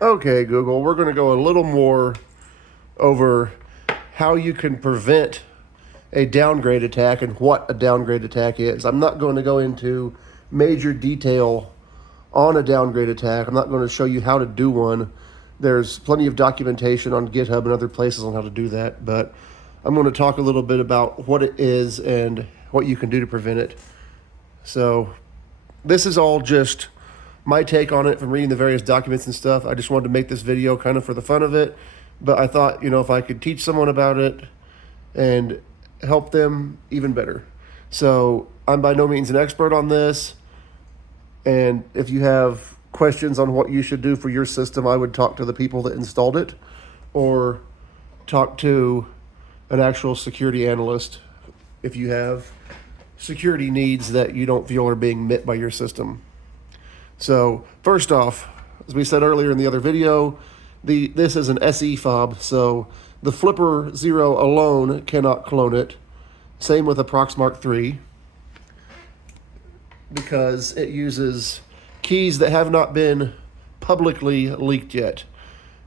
Okay, Google, we're going to go a little more over how you can prevent a downgrade attack and what a downgrade attack is. I'm not going to go into major detail on a downgrade attack. I'm not going to show you how to do one. There's plenty of documentation on GitHub and other places on how to do that, but I'm going to talk a little bit about what it is and what you can do to prevent it. So this is all just my take on it from reading the various documents and stuff. I just wanted to make this video kind of for the fun of it, but I thought, if I could teach someone about it and help them, even better. So I'm by no means an expert on this, and if you have questions on what you should do for your system, I would talk to the people that installed it or talk to an actual security analyst if you have security needs that you don't feel are being met by your system. So first off, as we said earlier in the other video, this is an SE fob, so the Flipper 0 alone cannot clone it. Same with a Proxmark 3, because it uses keys that have not been publicly leaked yet.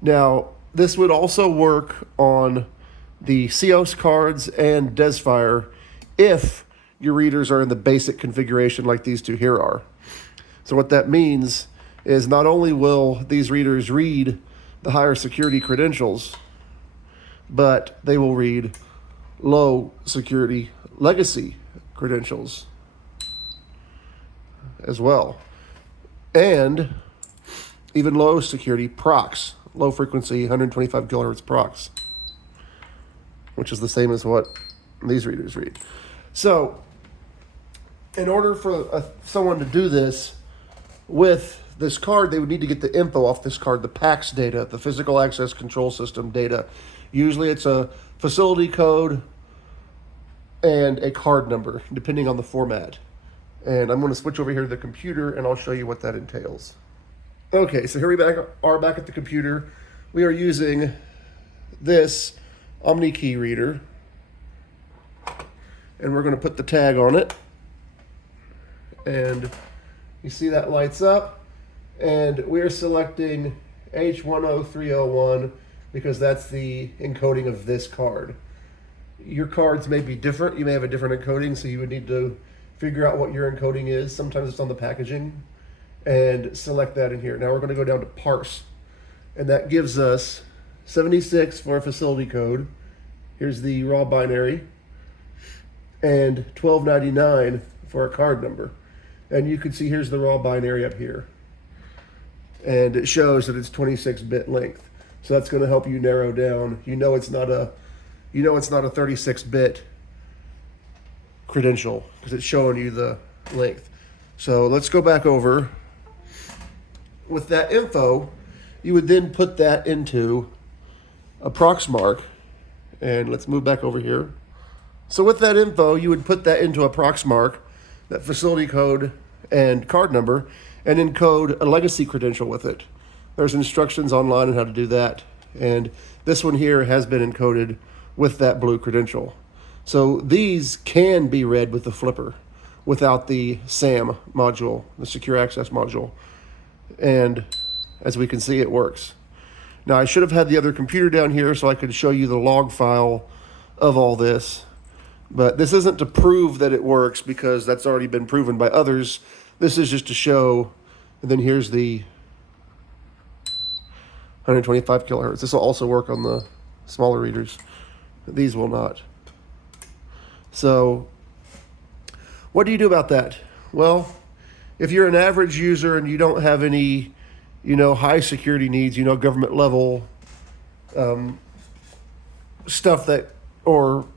Now, this would also work on the seos cards and Desfire if your readers are in the basic configuration like these two here are. So what that means is not only will these readers read the higher security credentials, but they will read low security legacy credentials as well. And even low security procs, low frequency 125 kilohertz procs, which is the same as what these readers read. So in order for someone to do this with this card, they would need to get the info off this card, the PAX data, the physical access control system data. Usually it's a facility code and a card number, depending on the format. And I'm going to switch over here to the computer and I'll show you what that entails. Okay, so here we are back at the computer. We are using this OmniKey reader, and we're going to put the tag on it. And you see that lights up, and we're selecting H10301 because that's the encoding of this card. Your cards may be different. You may have a different encoding, so you would need to figure out what your encoding is. Sometimes it's on the packaging, and select that in here. Now we're going to go down to parse, and that gives us 76 for a facility code. Here's the raw binary, and 1299 for a card number. And you can see here's the raw binary up here. And it shows that it's 26-bit length. So that's going to help you narrow down. It's not a 36-bit credential because it's showing you the length. So let's go back over. With that info, you would then put that into a Proxmark. And let's move back over here. So with that info, you would put that into a Proxmark, that facility code and card number, and encode a legacy credential with it. There's instructions online on how to do that. And this one here has been encoded with that blue credential. So these can be read with the Flipper without the SAM module, the secure access module. And as we can see, it works. Now I should have had the other computer down here so I could show you the log file of all this. But this isn't to prove that it works because that's already been proven by others. This is just to show, and then here's the 125 kilohertz. This will also work on the smaller readers. These will not. So what do you do about that? Well, if you're an average user and you don't have any, high security needs, government level stuff that, or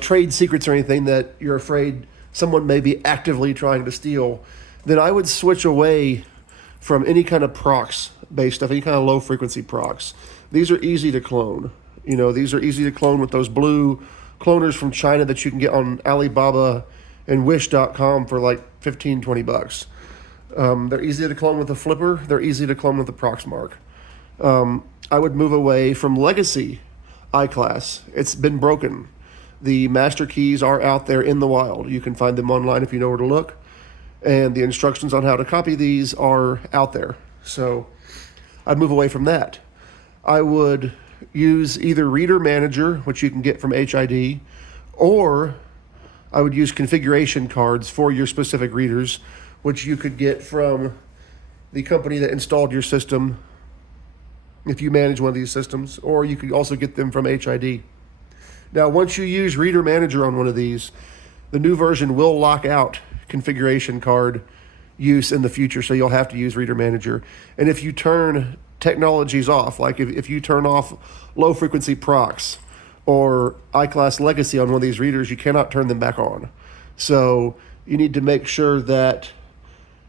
trade secrets or anything that you're afraid someone may be actively trying to steal, then I would switch away from any kind of procs-based stuff, any kind of low-frequency procs. These are easy to clone. These are easy to clone with those blue cloners from China that you can get on Alibaba and Wish.com for like 15, 20 bucks. They're easy to clone with a Flipper. They're easy to clone with a Proxmark. I would move away from legacy Iclass. It's been broken. The master keys are out there in the wild. You can find them online if you know where to look. And the instructions on how to copy these are out there. So I'd move away from that. I would use either Reader Manager, which you can get from HID, or I would use configuration cards for your specific readers, which you could get from the company that installed your system if you manage one of these systems, or you could also get them from HID. Now, once you use Reader Manager on one of these, the new version will lock out configuration card use in the future, so you'll have to use Reader Manager. And if you turn technologies off, like if you turn off low frequency procs or Iclass legacy on one of these readers, you cannot turn them back on. So you need to make sure that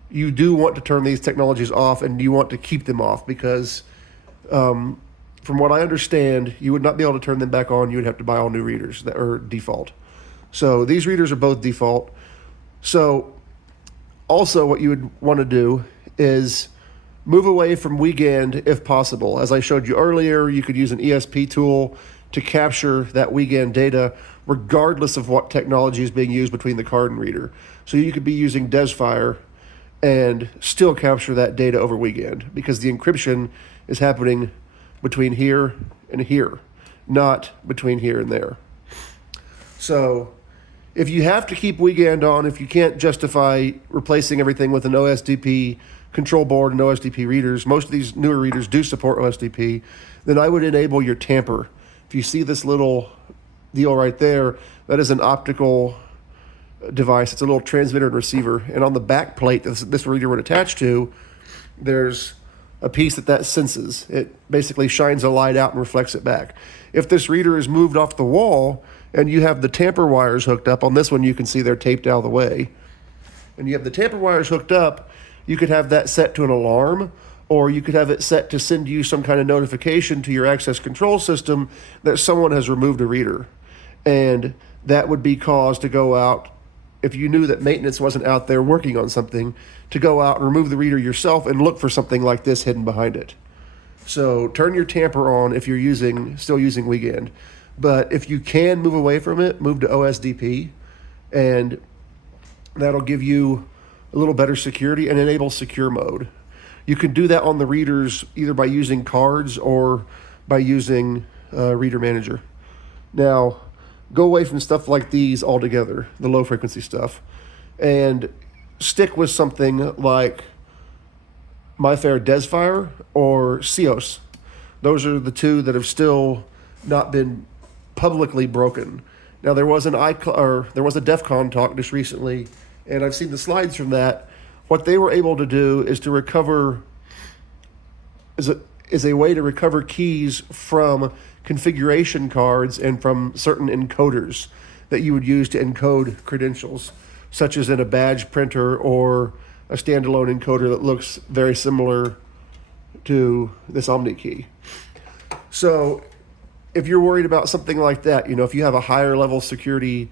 you do want to turn these technologies off and you want to keep them off, because from what I understand, you would not be able to turn them back on. You would have to buy all new readers that are default. So these readers are both default. So also what you would want to do is move away from Weekend if possible. As I showed you earlier, you could use an ESP tool to capture that Weekend data regardless of what technology is being used between the card and reader. So you could be using Desfire and still capture that data over Weekend, because the encryption is happening between here and here, not between here and there. So if you have to keep Weekend on, if you can't justify replacing everything with an OSDP control board and OSDP readers, most of these newer readers do support OSDP, then I would enable your tamper. If you see this little deal right there, that is an optical device. It's a little transmitter and receiver. And on the back plate this reader would attach to, there's a piece that senses. It basically shines a light out and reflects it back. If this reader is moved off the wall and you have the tamper wires hooked up, on this one you can see they're taped out of the way, and you have the tamper wires hooked up, you could have that set to an alarm, or you could have it set to send you some kind of notification to your access control system that someone has removed a reader. And that would be cause to go out, if you knew that maintenance wasn't out there working on something, to go out and remove the reader yourself and look for something like this hidden behind it. So turn your tamper on if you're still using Weekend. But if you can move away from it, move to OSDP, and that'll give you a little better security and enable secure mode. You can do that on the readers either by using cards or by using Reader Manager. Now, go away from stuff like these altogether, the low frequency stuff, and stick with something like MyFair Desfire or seos. Those are the two that have still not been publicly broken. Now, there was a DEF CON talk just recently, and I've seen the slides from that. What they were able to do is to recover, is a way to recover keys from configuration cards and from certain encoders that you would use to encode credentials, such as in a badge printer or a standalone encoder that looks very similar to this Omni key. So if you're worried about something like that, if you have a higher level security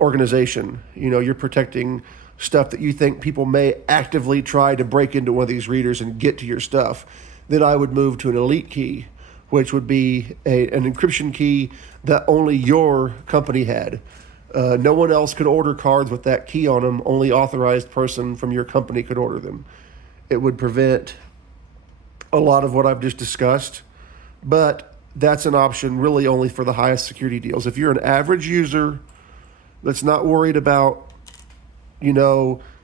organization, you're protecting stuff that you think people may actively try to break into one of these readers and get to your stuff, then I would move to an elite key, which would be an encryption key that only your company had. No one else could order cards with that key on them. Only authorized person from your company could order them. It would prevent a lot of what I've just discussed, but that's an option really only for the highest security deals. If you're an average user that's not worried about,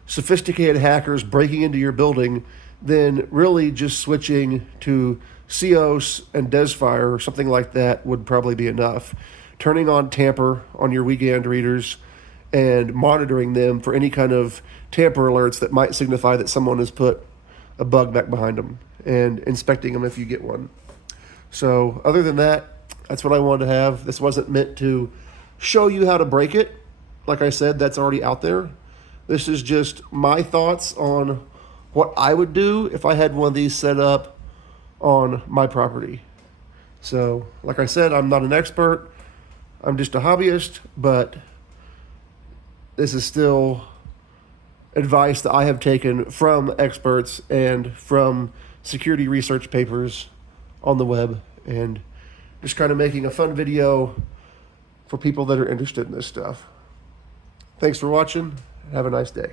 sophisticated hackers breaking into your building, then really just switching to seos and Desfire or something like that would probably be enough. Turning on tamper on your Weekend readers and monitoring them for any kind of tamper alerts that might signify that someone has put a bug back behind them, and inspecting them if you get one. So other than that, that's what I wanted to have. This wasn't meant to show you how to break it. Like I said, that's already out there. This is just my thoughts on what I would do if I had one of these set up on my property. So, like I said, I'm not an expert. I'm just a hobbyist, but this is still advice that I have taken from experts and from security research papers on the web, and just kind of making a fun video for people that are interested in this stuff. Thanks for watching. Have a nice day.